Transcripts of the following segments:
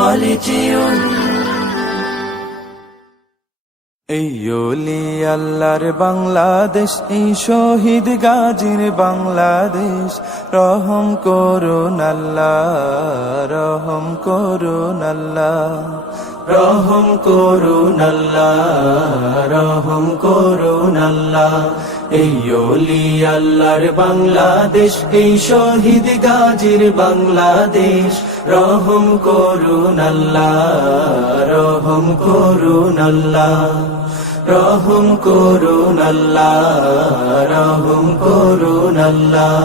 خالدون এই ওলি আল্লাহর বাংলাদেশ, এই শহীদ গাজীর বাংলাদেশ, রহম করুন আল্লাহ, রহম করুন আল্লাহ, রহম করুন আল্লাহ, রহম করুন আল্লাহ। এই ওলি আল্লাহর বাংলাদেশ, এই শহীদ গাজীর বাংলাদেশ, রহম করুন আল্লাহ, রহম করুন আল্লাহ, রহম করুন আল্লাহ, রহম করুন আল্লাহ।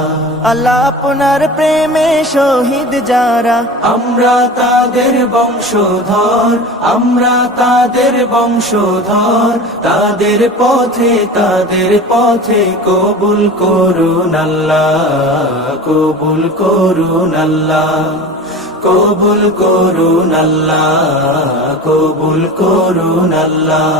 আল্লাহ আপনার প্রেমে শহীদ যারা, আমরা তাদের বংশধর, আমরা তাদের বংশধর, তাদের পথে কবুল করুন আল্লাহ, কবুল করুন আল্লাহ, কবুল করুন আল্লাহ, কবুল করুন আল্লাহ।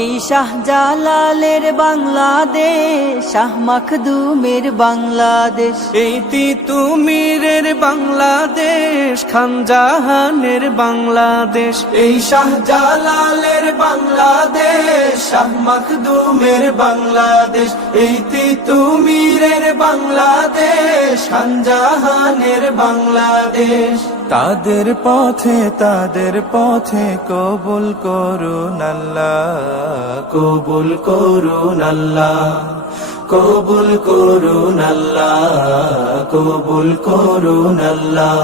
এই শাহজালালের বাংলাদেশ, শাহ মখদুমের বাংলাদেশ, এই তিতুমীরের বাংলাদেশ, খানজাহানের বাংলাদেশ, এই শাহজালালের বাংলাদেশ, শাহ মখদুমের বাংলাদেশ, এই তিতুমীরের বাংলাদেশ, খানজাহানের বাংলাদেশ। তাদের পথে কবুল করুন আল্লাহ, কবুল করুন আল্লাহ, কবুল করুন আল্লাহ, কবুল করুন আল্লাহ।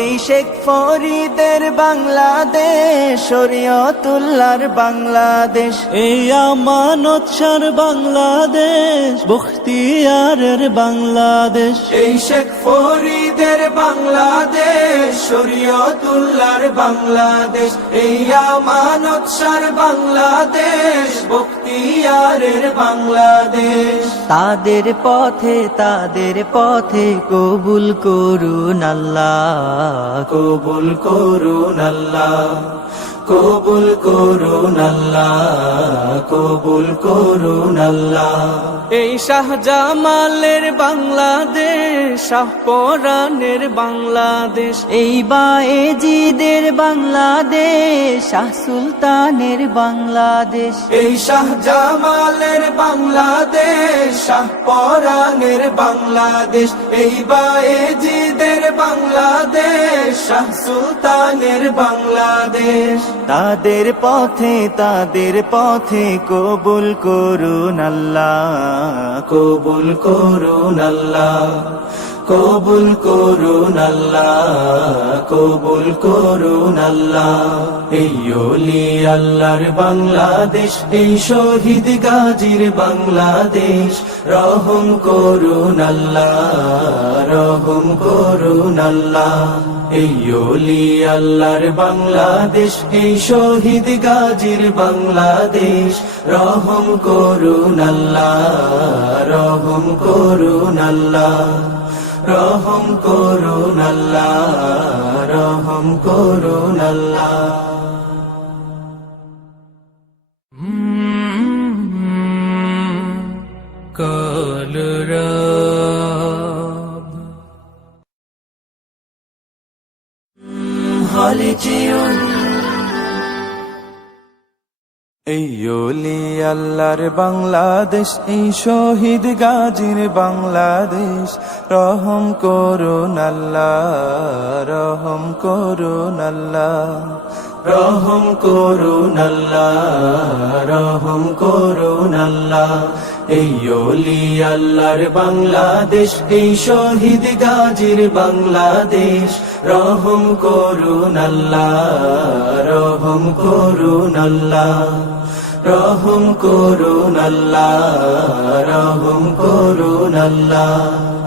এই শেখ ফরিদের বাংলাদেশ, শরীয়তুল্লাহর বাংলাদেশ, এই আমানত শাহর বাংলাদেশ, বখতিয়ারের বাংলাদেশ, এই শেখ ফরিদের বাংলাদেশ, শরীয়তুল্লাহর বাংলাদেশ, এই আমানত শাহর বাংলাদেশ, বখতিয়ারের বাংলাদেশ। তাদের পথে কবুল করুন আল্লাহ, কবুল করুন আল্লাহ, কবুল করুন আল্লাহ, কবুল করুন আল্লাহ। এই শাহজামালের বাংলাদেশ, শাহ পরাণের বাংলাদেশ, এই বায়েজিদের বাংলাদেশ, শাহ সুলতানের বাংলাদেশ, এই শাহজামালের বাংলাদেশ, শাহ পরাণের বাংলাদেশ, এই বায়েজিদের বাংলাদেশ, শাহ সুলতানের বাংলাদেশ। তাদের পথে কবুল করুন আল্লাহ, কবুল করুন আল্লাহ, কবুল করুন আল্লাহ, কবুল করুন আল্লাহ। এই ওলি আল্লাহর বাংলাদেশ, এই শহীদ গাজীর বাংলাদেশ, রহম করুন আল্লাহ, রহম করুন আল্লাহ। এই ওলি আল্লাহর বাংলাদেশ, এই শহীদ গাজীর বাংলাদেশ, রহম করুন আল্লাহ, রহম করুন আল্লাহ, রহম করুন আল্লাহ, রহম করুন আল্লাহ। কলরব خالدون এই ওলি আল্লাহর বাংলাদেশ, এই শহীদ গাজীর বাংলাদেশ, রহম করুন আল্লাহ, রহম করুন আল্লাহ, রহম করুন আল্লাহ, রহম করুন আল্লাহ। এই ওলি আল্লাহর বাংলাদেশ, এই শহীদ গাজীর বাংলাদেশ, রহম করুন আল্লাহ, রহম করুন আল্লাহ, রহম করুন আল্লাহ, রহম করুন আল্লাহ।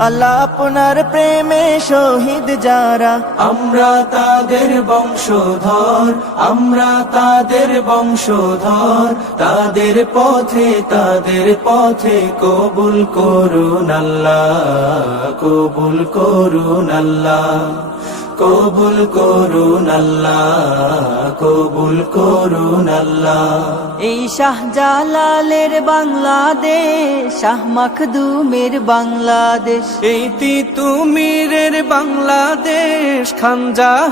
আল্লাহ আপনার প্রেমে শহীদ যারা, আমরা তাদের বংশধর, আমরা তাদের বংশধর, তাদের পথে কবুল করুন আল্লাহ, কবুল করুন আল্লাহ, কবুল করুন আল্লাহ, কবুল করুন আল্লাহ। এই শাহজালালের বাংলাদেশ, শাহ মখদুমের বাংলাদেশ, এই তিতুমীরের বাংলাদেশ, খানজাহানের